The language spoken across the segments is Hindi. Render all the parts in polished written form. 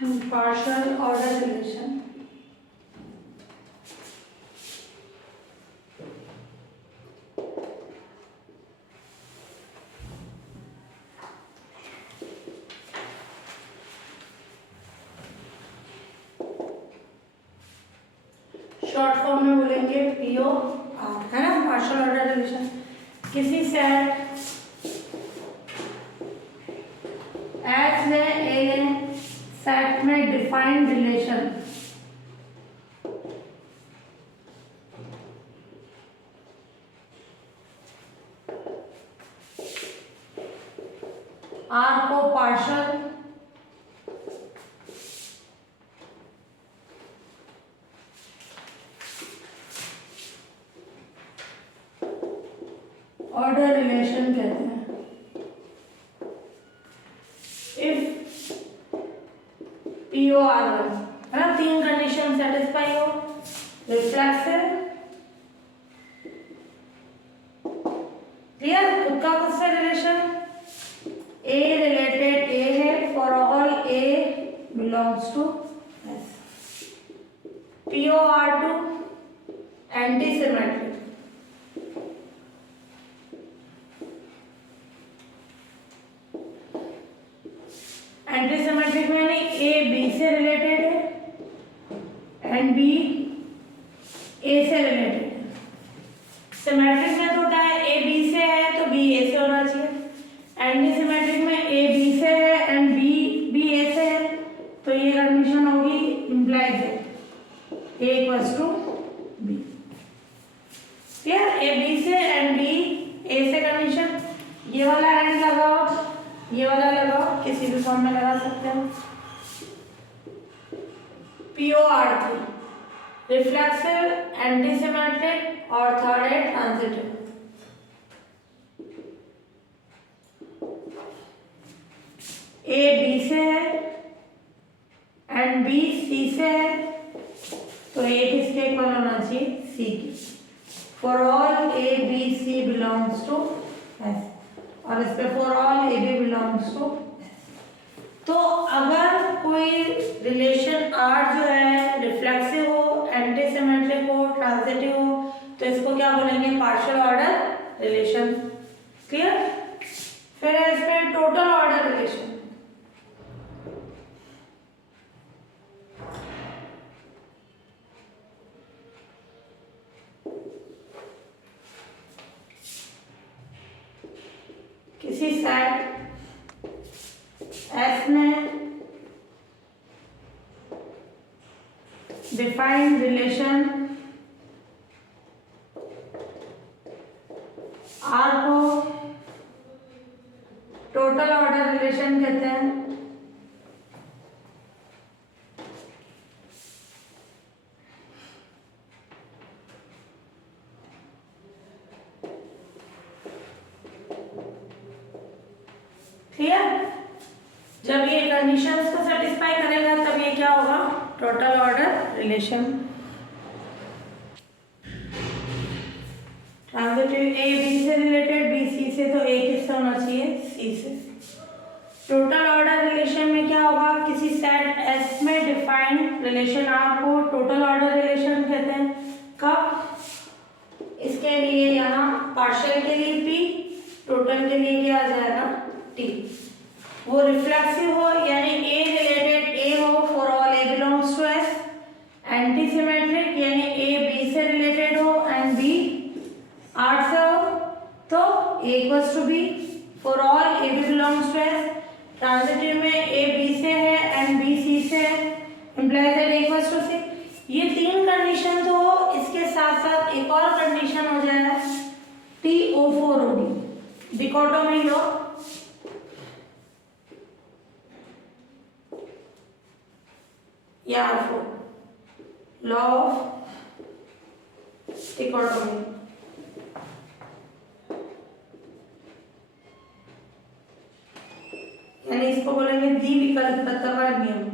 partial order relation. Short form में बोलेंगे पीओ आर, है ना, पार्शियल ऑर्डर रिलेशन। किसी सेट एच है, ए सेट में डिफाइंड रिलेशन आर को पार्शियल ऑर्डर रिलेशन कहते हैं। इफ पीओ आर वन, है ना, तीन कंडीशन सेटिस्फाई हो, रिफ्लेक्सिव, क्लियर, खुद का खुद से रिलेशन, ए रिलेटेड ए है for all A belongs to S, PO R two anti symmetric, anti symmetric में ए बी से रिलेटेड है एंड बी ए से रिलेटेड है। सिमेट्रिक में तो होता है ए बी से है तो बी ए से होना चाहिए, एंटी सिमेट्रिक में ए बी से है एंड बी बी ए से है, तो ये कंडीशन होगी इम्प्लाइज है a equals to b, clear, a B से एंड बी ए से कंडीशन। ये वाला एंड लगाओ, ये वाला लगाओ, किसी भी फॉर्म में लगा सकते हो। PO R three, reflexive, anti symmetric और थर्ड है ट्रांजिटिव। ए बी से है एंड बी सी से है, तो ए किसके इक्वल होना चाहिए, सी की, for all A B C belongs to S, और इस पे for all A B belongs to S. तो अगर कोई रिलेशन आर जो है रिफ्लेक्सिव हो, एंटी सिमेट्रिक हो, ट्रांजिटिव हो, तो इसको क्या बोलेंगे, पार्शियल ऑर्डर रिलेशन, क्लियर। फिर है इसमें टोटल ऑर्डर रिलेशन, किसी सेट एस में डिफाइंड रिलेशन आर को टोटल ऑर्डर रिलेशन कहते हैं। क्लियर, जब ये कंडीशंस को सेटिस्फाई करेगा तब ये क्या होगा, total order relation. Transitive A B से रिलेटेड, बी सी से, तो ए किससे होना चाहिए, सी से। टोटल ऑर्डर रिलेशन में क्या होगा, किसी सेट एस में डिफाइंड रिलेशन आर को टोटल ऑर्डर रिलेशन कहते हैं। कब, इसके लिए यहाँ पार्शियल के लिए पी, टोटल के लिए क्या आ जाएगा, टी। वो रिफ्लेक्सिव हो यानी ए रिलेटेड ए हो for all A belongs to S, anti symmetric यानी ए बी से रिलेटेड हो एंड बी आर से हो, तो a equals to b for all A B belongs to S. Transitive में ए बी से है एंड बी सी से है, implies that a equals to c. ये तीन कंडीशन तो हो, इसके साथ साथ एक और कंडीशन हो जाएगा, TO4 होगी, डिकोटोमी लो, या लॉ ऑफ डिकोटोमी। यानी इसको बोलेंगे द्विविकल्पता का नियम।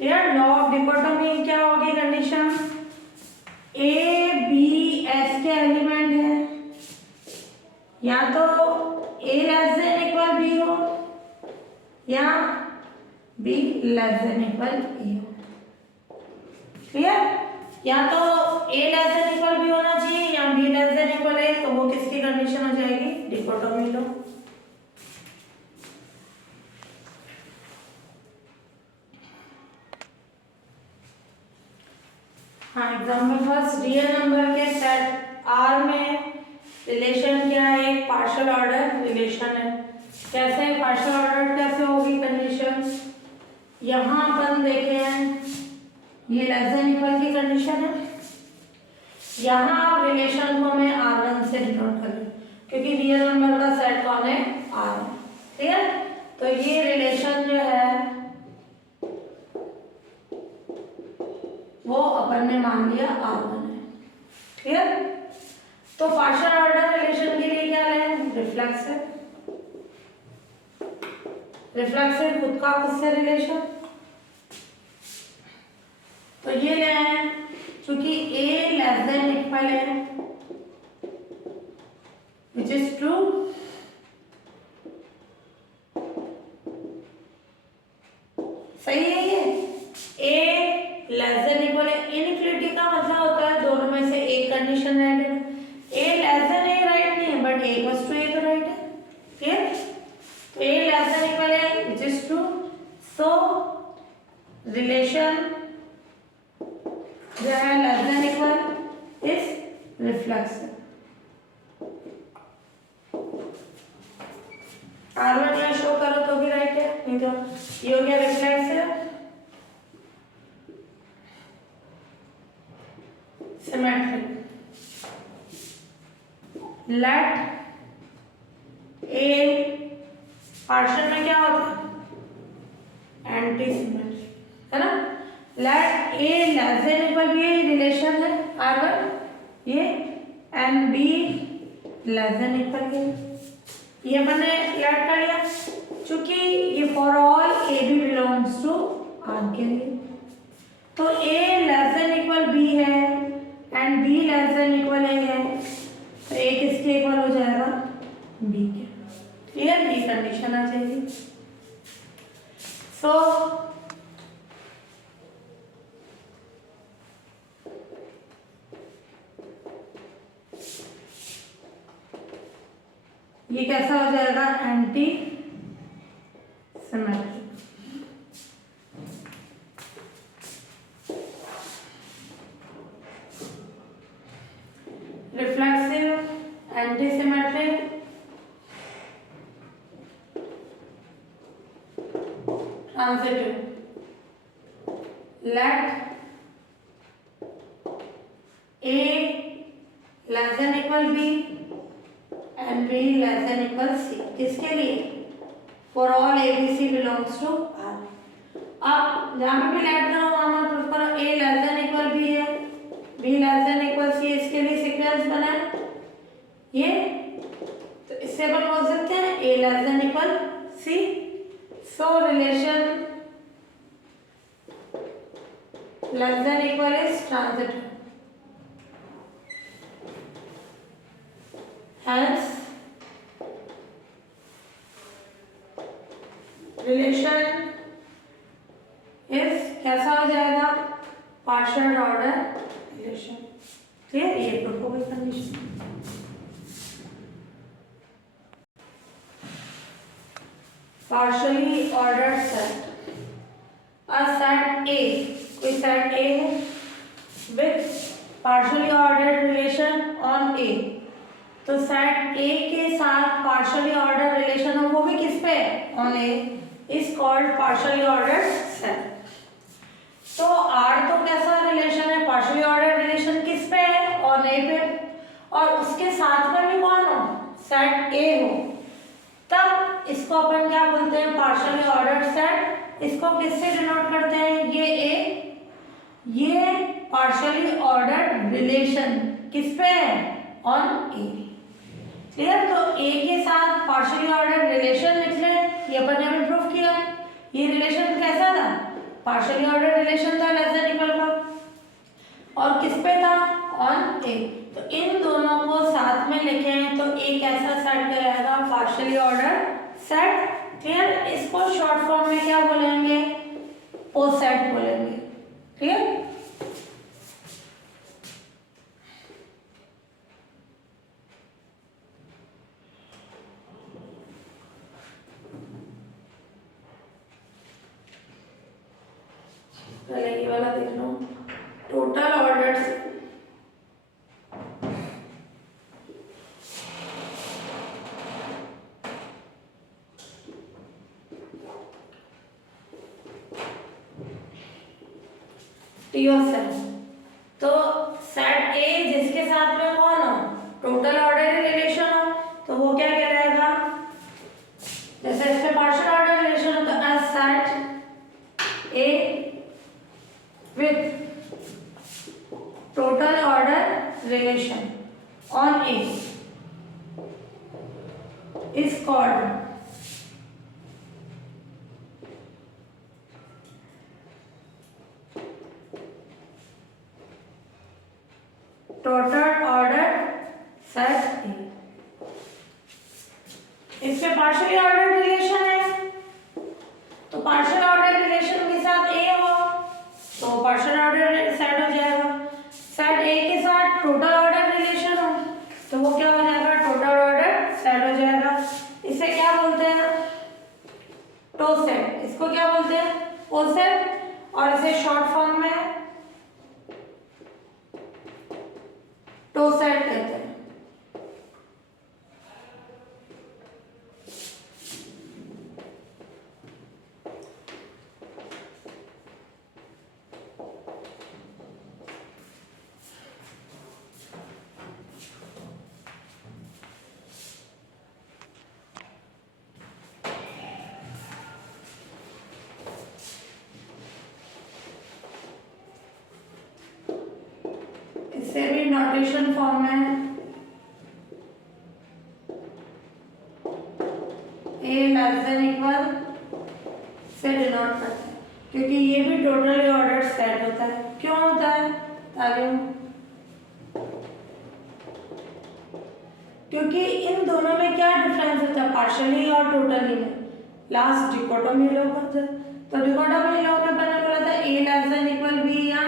यार लॉ ऑफ डिकोटोमी क्या होगी कंडीशन, ए बी एस के एलिमेंट है या तो a less than equal b हो या b less than equal a हो। क्लियर? या तो a less than equal b होना चाहिए या b less than equal a, तो वो किसकी कंडीशन हो जाएगी? डिकोटोमी लो। हाँ, एग्जाम्पल फर्स्ट, रियल नंबर के सेट R में रिलेशन क्या है? एक पार्शियल ऑर्डर रिलेशन है। कैसे पार्शियल ऑर्डर कैसे होगी कंडीशन? यहाँ अपन देखे हैं ये लेस देन इक्वल की कंडीशन है। यहाँ आप रिलेशन को मैं R1 से डिनोट कर रही हूँ क्योंकि रियल नंबर का सेट कौन है? R है। क्लियर? तो ये रिलेशन जो है वो अपन ने मान लिया R1 है। क्लियर? तो पार्शियल ऑर्डर रिलेशन के लिए क्या लें? रिफ्लेक्सिव। रिफ्लेक्सिव खुद का खुद से रिलेशन, तो ये लें क्योंकि a लेस देन इक्वल है विच इज ट्रू, सही है ये। a लेस देन इक्वल है, इनइक्वलिटी का मतलब होता है दोनों में से एक कंडीशन राइट है। a less than a right नहीं है but a equals to a तो राइट है। क्लियर? तो a लेस देन इक्वल है which is true, so relation जो है less than equal is reflexive. R1 यहाँ शो करो तो भी राइट है, नहीं तो ये हो गया reflexive. Symmetric, let a partial में क्या होता है? एंटी सिमेट्रिक है ना। Let a less than equal भी रिलेशन है R1 ये, and B less than equal के, ये मैंने लेट कर लिया क्योंकि ये for all A B belongs to R के लिए। तो a less than equal B है and B less than equal a है, तो ए किसके इक्वल हो जाएगा? बी के। क्लियर? बी कंडीशन आ जाएगी। सो ये कैसा हो जाएगा? Anti symmetric. Reflexive, anti symmetric, transitive. Let A less than equal B and B less than equal C, किसके लिए? For all ABC belongs to R। अब जहाँ पे भी लेट करो वहाँ मत प्रूफ करो। A less than equal B है, B less than equal C, इसके लिए सीक्वेंस बना है ये, तो इससे अपन बोल सकते हैं A less than equal C। So relation less than equal is transitive. Hence, relation is कैसा हो जाएगा? Partial order relation. क्लियर? ये प्रूफ हो गई condition. Partially ordered set, a set A, कोई सेट A है with partially ordered relation on A, तो सेट A के साथ पार्शियली ऑर्डर रिलेशन हो वो भी किस पे? On A, is called partially order set. तो R तो कैसा रिलेशन है? पार्शियली ऑर्डर रिलेशन किस पे है? ऑन A पे, और उसके साथ में भी कौन हो? सेट A हो, तब इसको अपन क्या बोलते हैं? Partially order set. इसको किससे डिनोट करते हैं? ये पार्शियली ऑर्डर रिलेशन किस पे है? On A। क्लियर? तो A के साथ पार्शियली ऑर्डर रिलेशन निकले, ये अपन ने अभी प्रूफ किया। ये रिलेशन कैसा था? पार्शियली ऑर्डर रिलेशन था लेस देन इक्वल का, और किस पे था? On A। तो इन दोनों को साथ में लिखे हैं तो ए कैसा सेट कहलाएगा, पार्शियली ऑर्डर सेट। क्लियर, इसको शॉर्ट फॉर्म में क्या बोलेंगे, ओ सेट बोलेंगे। क्लियर, पहले ये वाला देख लो, टोटल ऑर्डर्स टी और सेट। तो सेट ए जिसके साथ में कौन हो, टोटल ऑर्डर रिलेशन हो, तो वो क्या कहलाएगा, जैसे इस पे पार्शियल ऑर्डर रिलेशन हो तो S set A with total order relation on A is called total order set A। इसमें पार्शियली ऑर्डर रिलेशन है, तो पार्शियल ऑर्डर रिलेशन के साथ A हो तो पार्शियल ऑर्डर सेट हो जाएगा। सेट ए के साथ टोटल ऑर्डर रिलेशन हो तो वो क्या हो जाएगा, टोटल ऑर्डर सेट हो जाएगा। इसे क्या बोलते हैं, टो सेट। इसको क्या बोलते हैं, ओ सेट, और इसे शॉर्ट फॉर्म में टो सेट कहते हैं। इससे भी नोटेशन फॉर्म में ए लेस देन इक्वल से डिनोट करते हैं, क्योंकि ये भी टोटली ऑर्डर सेट होता है। क्यों होता है, क्योंकि इन दोनों में क्या डिफरेंस होता है, पार्शियली और टोटली में, लास्ट डिकोटोमी लॉ होता है। तो डिकोटोमी लॉ में मैंने बोला था ए लेस देन इक्वल बी या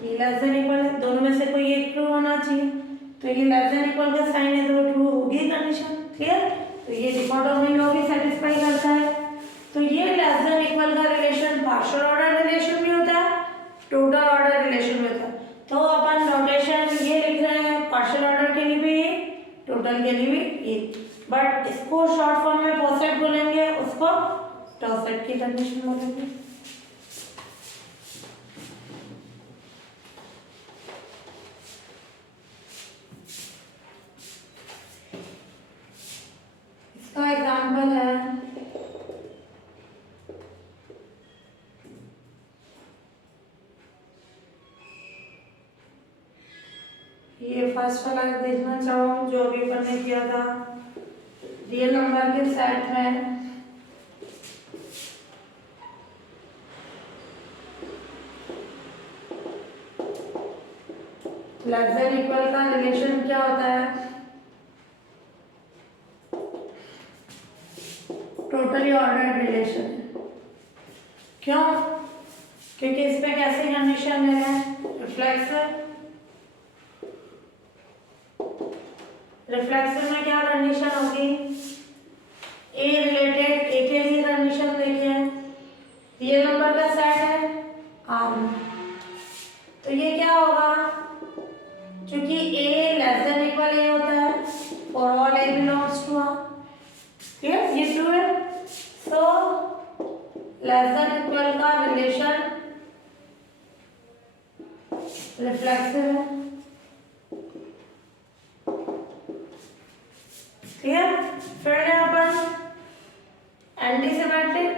बी लेस देन इक्वल, दोनों में से कोई एक ट्रू होना चाहिए। तो ये लेस देन इक्वल का साइन है तो ट्रू होगी कंडीशन। क्लियर, तो ये डिकोटोमी लॉ भी सेटिस्फाई करता है। तो ये लेस देन इक्वल का रिलेशन पार्शियल ऑर्डर रिलेशन भी होता है, टोटल ऑर्डर रिलेशन में होता है। तो अपन नोटेशन ये लिख रहे हैं, पार्शियल ऑर्डर के लिए भी, टोटल के लिए भी ये, बट इसको शॉर्ट फॉर्म में पोसेट बोलेंगे, उसको टोसेट की कंडीशन बोलेंगे। इसका एग्जांपल है, ये फर्स्ट वाला देखना चाहो जो अभी अपन ने किया था, रियल नंबर के सेट में लेस देन इक्वल का रिलेशन क्या होता है, टोटली ऑर्डर्ड रिलेशन। क्यों, क्योंकि इस पे कैसी कंडीशन है, रिफ्लेक्सिव। रिफ्लेक्सिव में क्या कंडीशन होगी, ए रिलेटेड ए के लिए कंडीशन देखिए, रियल नंबर का सेट है आर में, तो ये क्या होगा, क्योंकि A less than equal A होता है for all A belongs to R. Clear, ये ट्रू है। सो लेस देन इक्वल का रिलेशन रिफ्लेक्सिव है। क्लियर, फिर यहाँ पर एंटीसिमेट्रिक,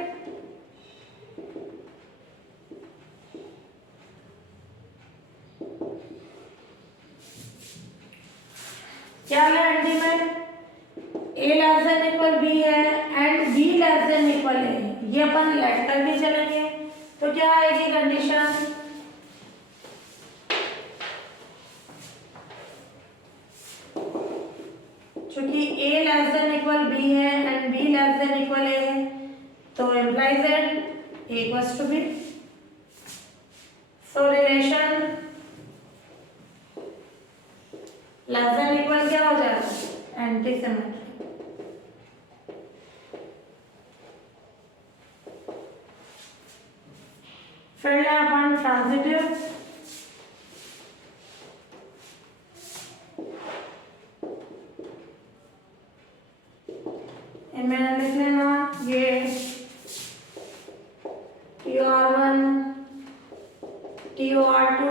क्या है एंटी में, A less than equal B है and B less than equal है, ये अपन लेट करके चलेंगे। तो क्या आएगी कंडीशन, क्योंकि a less than equal b है and b less than equal a है, तो implies that a equals to b। So relation less than equal क्या हो जाएगा, एंटी सिमेट्रिक। फिर ले अपन ट्रांजिटिव। इनमें लिख लेना ये TOR1, TOR2,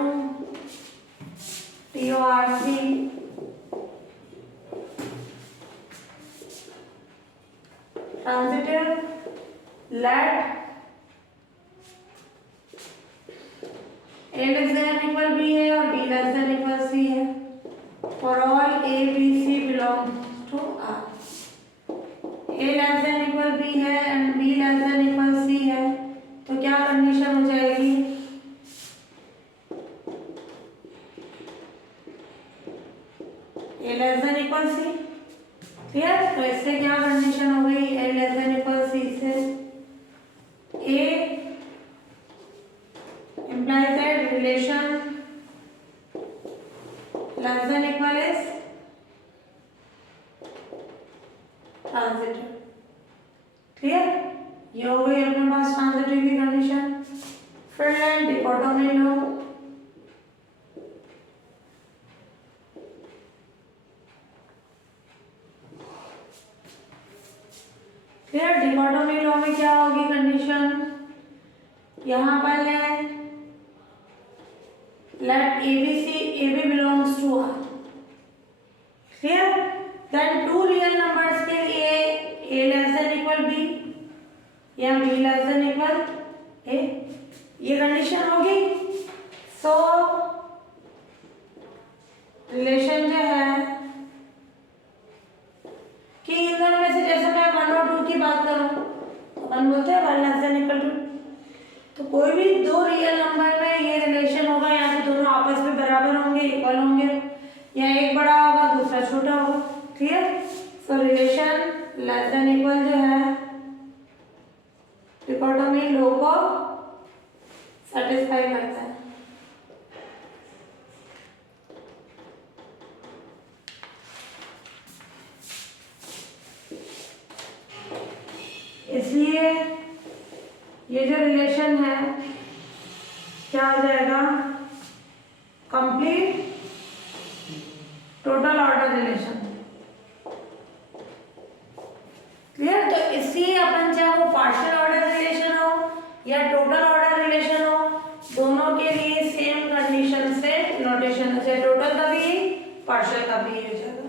TOR3, transitive let a less than equal b है और b less than equal c है, for all a b c belongs to R। a less than equal b है and b less than equal c है, तो क्या कंडीशन हो जाएगी, a less than equal c। Clear? तो इससे क्या कंडीशन हो गई, a less than equal c से a implies that relation less than equal is transitive। Clear? ये हो गई अपने पास ट्रांजिटिव की कंडीशन। फिर डिकोटोमी लो। क्लियर? डिकोटोमी लो में क्या होगी कंडीशन, यहाँ पर है let AB belongs to R। Clear? Then two real numbers के लिए a less than equal b या b less than equal a, ये कंडीशन होगी। सो रिलेशन जो है कि इन दोनों में से जैसे मैं 1 और 2 की बात करूं तो 1 बोलते हैं 1 less than equal to, तो कोई भी दो रियल नंबर में ये रिलेशन होगा, या तो दोनों आपस में बराबर होंगे, इक्वल होंगे, या एक बड़ा होगा दूसरा छोटा होगा। क्लियर? सो रिलेशन लेस देन इक्वल जो है डिकोटोमी लो को सेटिस्फाई करता है। इसलिए ये जो रिलेशन है क्या हो जाएगा, complete total order relation. Clear? तो इसलिए अपन चाहे वो पार्शियल ऑर्डर रिलेशन हो या टोटल ऑर्डर रिलेशन हो, दोनों के लिए सेम कंडीशन से नोटेशन हो, चाहे टोटल का भी पार्शियल का भी हो जाएगा।